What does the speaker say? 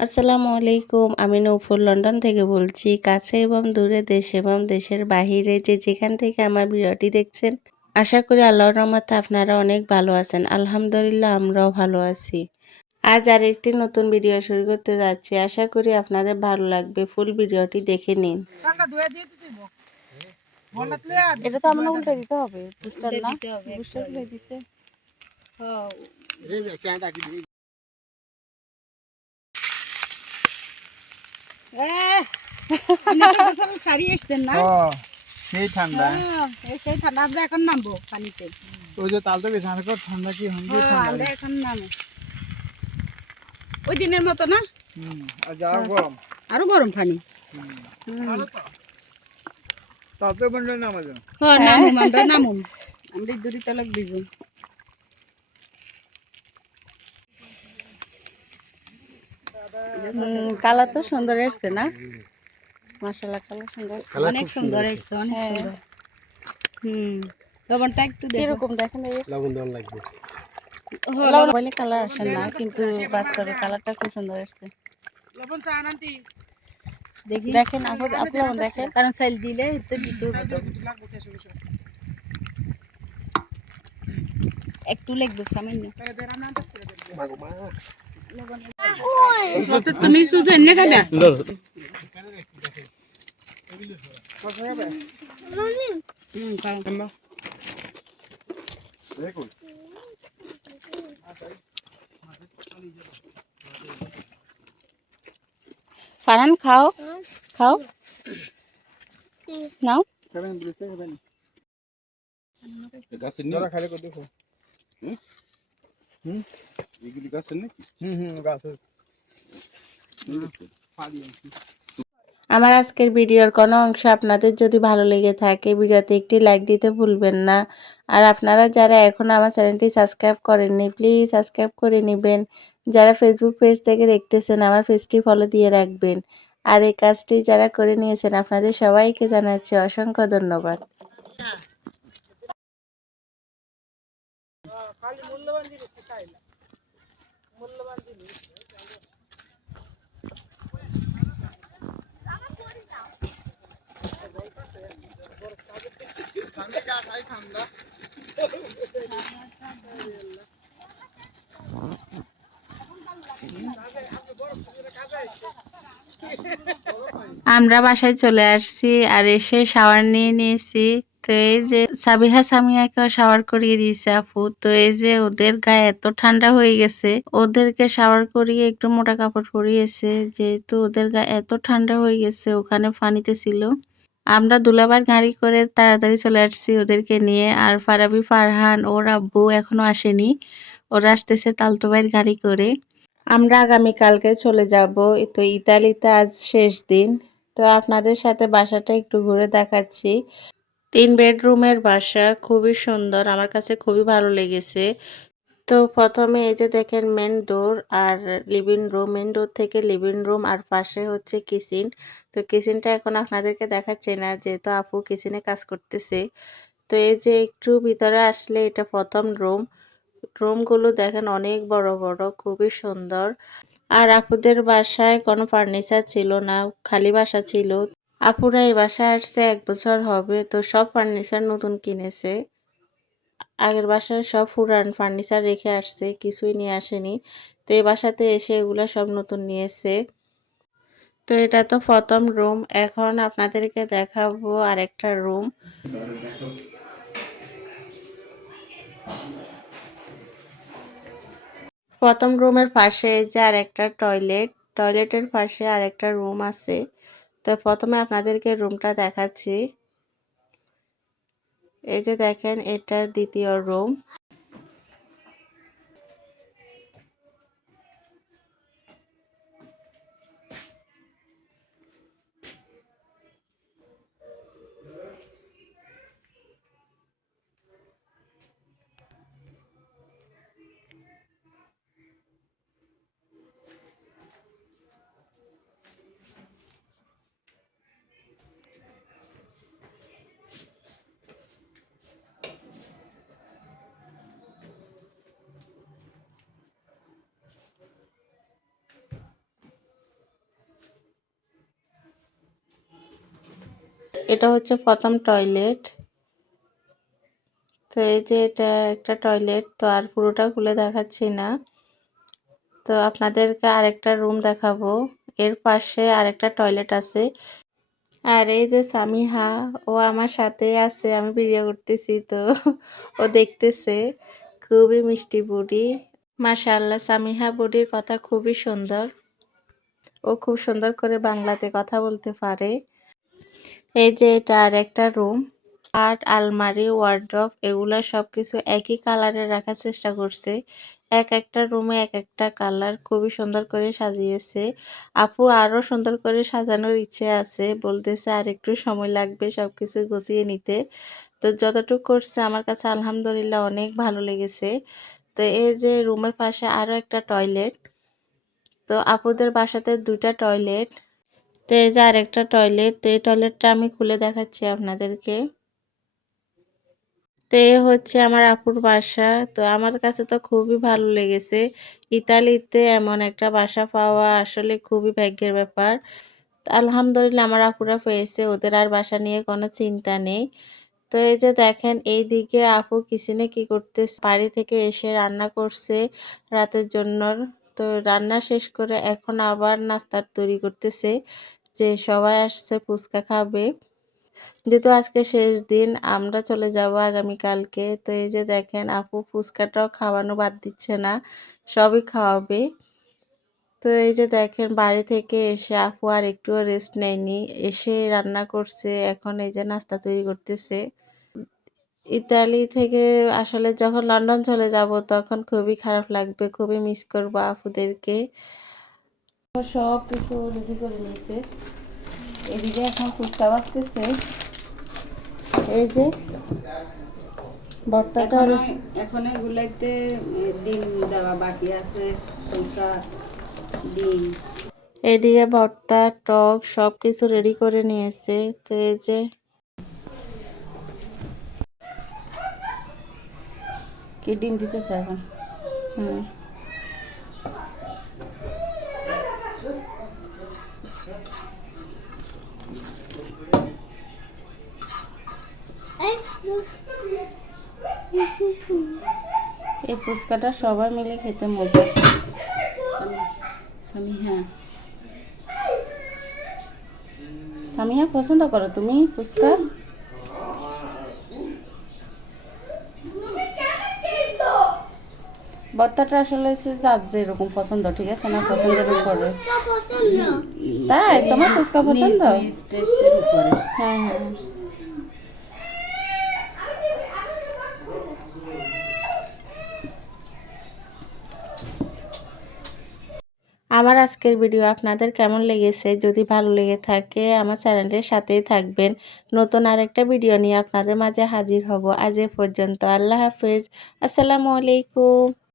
আসসালামু আলাইকুম আমি নৌফুল লন্ডন থেকে বলছি। কাছে এবং দূরে দেশ এবং দেশের বাহিরে যে যেখান থেকে আমার ভিডিওটি দেখছেন আশা করি আল্লাহর রহমতে আপনারা অনেক ভালো আছেন। আলহামদুলিল্লাহ আমরাও ভালো আছি। আজ আরেকটি নতুন ভিডিও শুরু করতে যাচ্ছি। আশা করি আপনাদের ভালো লাগবে। ফুল ভিডিওটি দেখে নিন। এটা তো আমরা উল্টে দিতে হবে। বুস্টার না? বুস্টার খুলে দিছে শাড়ি এসছেন না ও সেই ঠান্ডা। হ্যাঁ, সেই ঠান্ডা। আমরা এখন নামবো পানিতে। ওই যে তাল তো গেছে ঠান্ডা কি হুম কি হ্যাঁ, ঠান্ডা আমরা এখন নামো ওই দিনের মতো না? হুম আর যাও গরম। আরও গরম পানি। হুম। হুম। তাল তো বন্ধ না আমাদের হ্যাঁ নামুম আমরা নামুম আমরা দূরি তলক কালার তো সুন্দর এসছে না? কালার সুন্দর। অনেক সুন্দর এসছে। অনেক হ্যাঁ। সুন্দর। হুম লবণটা একটু দেখো। কীরকম দেখেন এই লবণ দেওয়া লাগবে। মোবাইলে কালার আসে না কিন্তু বাস্তবে কালারটা খুব সুন্দর এসছে। লবণ চান আন্টি। দেখি। দেখেন আপু আপু দেখেন। কারণ সাইল দিলে এতে দিতে হবে তো। কেসে একটু লাগবে সামান্য। তুমি শুধু এনে খাবে। পারান খাও খাও নাও খাবেন বুঝতে খাবেন তোরা খালি করে দেখো হুম? এগুলি গাছের নাকি? হুম হুম গাছ। আছে পাড়ি আনছি আমার আজকের ভিডিওর কোনো অংশ আপনাদের যদি ভালো লেগে থাকে ভিডিওতে একটি লাইক দিতে ভুলবেন না। আর আপনারা যারা এখন আমার চ্যানেলটি সাবস্ক্রাইব করেননি প্লিজ সাবস্ক্রাইব করে নেবেন। যারা ফেসবুক পেজ থেকে দেখতেছেন আমার পেজটি ফলো দিয়ে রাখবেন। আর এই কাজটি যারা করে নিয়েছেন আপনাদের সবাইকে জানাচ্ছি অসংখ্য ধন্যবাদ। খালি মূল্যবান জিনিস চাইলা মূল্যবান জিনিস। আমরা বাসায় চলে আসছি আর এসে শাওয়ার নিয়ে নিয়েছি। তো এই যে সাবিহা সামিয়াকে শাওয়ার করিয়ে দিয়েছে আপু, তো এই যে ওদের গায়ে এত ঠান্ডা হয়ে গেছে, ওদেরকে শাওয়ার করিয়ে একটু মোটা কাপড় পরিয়েছে, যেহেতু ওদের গায়ে এত ঠান্ডা হয়ে গেছে, ওখানে ফানিতে ছিল। আমরা দুলাবার গাড়ি করে তাড়াতাড়ি চলে আসছি ওদেরকে নিয়ে, আর ফারাবি, ফারহান, ওর আব্বু এখনও আসেনি, ওরা আসতেছে তালতো ভাইয়ের গাড়ি করে। আমরা আগামীকালকে চলে যাব, তো ইতালিতে আজ শেষ দিন, তো আপনাদের সাথে বাসাটা একটু ঘুরে দেখাচ্ছি। তিন বেডরুমের বাসা, খুবই সুন্দর, আমার কাছে খুবই ভালো লেগেছে। তো প্রথমে এই যে দেখেন মেন ডোর আর লিভিং রুম মেন ডোর থেকে লিভিং রুম আর পাশে হচ্ছে কিচেন তো কিচেনটা এখন আপনাদেরকে দেখাচ্ছে না, যেহেতু আপু কিচেনে কাজ করতেছে। তো এই যে একটু ভিতরে আসলে এটা প্রথম রুম রুমগুলো দেখেন অনেক বড় বড়, খুবই সুন্দর। আর আপুদের বাসায় কোনো ফার্নিচার ছিল না, খালি বাসা ছিল। আপুরা এই বাসায় আসছে, এক বছর হবে। তো সব ফার্নিচার নতুন কিনেছে। আগের বাসায় সব পুরান ফার্নিচার রেখে আসছে, কিছুই নিয়ে আসেনি। তো এই বাসাতে এসে এগুলো সব নতুন নিয়েছে। তো এটা তো প্রথম রুম এখন আপনাদেরকে দেখাবো আরেকটা রুম প্রথম রুমের পাশে যে আরেকটা টয়লেট টয়লেটের পাশে আরেকটা রুম আছে। তো প্রথমে আপনাদেরকে রুমটা দেখাচ্ছি। এই যে দেখেন এটা দ্বিতীয় রুম এটা হচ্ছে প্রথম টয়লেট তো এই যে এটা একটা টয়লেট তো আর পুরোটা খুলে দেখাচ্ছি না। তো আপনাদেরকে আরেকটা রুম দেখাবো। এর পাশে আরেকটা টয়লেট আছে। আর এই যে সামিহা, ও আমার সাথে আছে, আমি ভিডিও করতেছি তো। ও দেখতেছে, খুবই মিষ্টি বুড়ি মাশাআল্লাহ, সামিহা বুড়ির কথা খুবই সুন্দর। ও খুব সুন্দর করে বাংলাতে কথা বলতে পারে। এই যে এটা আর একটা রুম আর্ট আলমারি ওয়ার্ড্রপ এগুলা সবকিছু একই কালারে রাখার চেষ্টা করছে। এক একটা রুমে এক একটা কালার খুবই সুন্দর করে সাজিয়েছে। আপু আরও সুন্দর করে সাজানোর ইচ্ছে আছে, বলতেছে আর একটু সময় লাগবে সবকিছু গুছিয়ে নিতে। তো যতটুকু করছে আমার কাছে আলহামদুলিল্লাহ অনেক ভালো লেগেছে। তো এই যে রুমের পাশে আরও একটা টয়লেট তো আপুদের বাসাতে দুইটা টয়লেট তো এই যে আরেকটা টয়লেট তো এই টয়লেটটা আমি খুলে দেখাচ্ছি আপনাদেরকে। তো এ হচ্ছে আমার আপুর বাসা, তো আমার কাছে তো খুবই ভালো লেগেছে। ইতালিতে এমন একটা বাসা পাওয়া আসলে খুবই ভাগ্যের ব্যাপার। আলহামদুলিল্লাহ আমার আপুরা পেয়েছে, ওদের আর বাসা নিয়ে কোনো চিন্তা নেই। তো এই যে দেখেন এই দিকে আপু কিচেনে কি করতেছে, বাড়ি থেকে এসে রান্না করছে রাতের জন্য। তো রান্না শেষ করে এখন আবার নাস্তার তৈরি করতেছে। যে সবাই আসছে ফুচকা খাবে। যেহেতু আজকে শেষ দিন, আমরা চলে যাব আগামীকালকে। তো এই যে দেখেন, আপু ফুচকাটাও খাওয়ানো বাদ দিচ্ছে না, সবই খাওয়াবে। তো এই যে দেখেন, বাড়ি থেকে এসে আপু আর একটুও রেস্ট নেয়নি। এসে রান্না করছে, এখন এই যে নাস্তা তৈরি করতেছে। ইতালি থেকে আসলে যখন লন্ডন চলে যাব, তখন খুবই খারাপ লাগবে, খুবই মিস করব আপুদেরকে। সব কিছু রেডি করে নিয়েছে। এদিকে এখন ফুচকা বাজতেছে। এই যে ভর্তাটা এখন এগুলাইতে ডিম দেওয়া বাকি আছে শসা ডিম। এদিকে ভর্তা টক সব কিছু রেডি করে নিয়েছে। তো এই যে কি ডিম দিতেছে এখন? হুম। এই ফুচকাটা সবাই মিলে খেতে মজা। সামিহা। সামিয়া পছন্দ করো তুমি ফুচকা? বর্তাটা আসলে সে যার যেরকম পছন্দ ঠিক আছে না? পছন্দের উপরে। তাই? তোমার ফুচকা পছন্দ? হ্যাঁ হ্যাঁ। আমার আজকের ভিডিও আপনাদের কেমন লেগেছে? যদি ভালো লেগে থাকে, আমার চ্যানেলের সাথেই থাকবেন। নতুন আরেকটা ভিডিও নিয়ে আপনাদের মাঝে হাজির হব। আজ এ পর্যন্ত। আল্লাহ হাফেজ। আসসালামু আলাইকুম।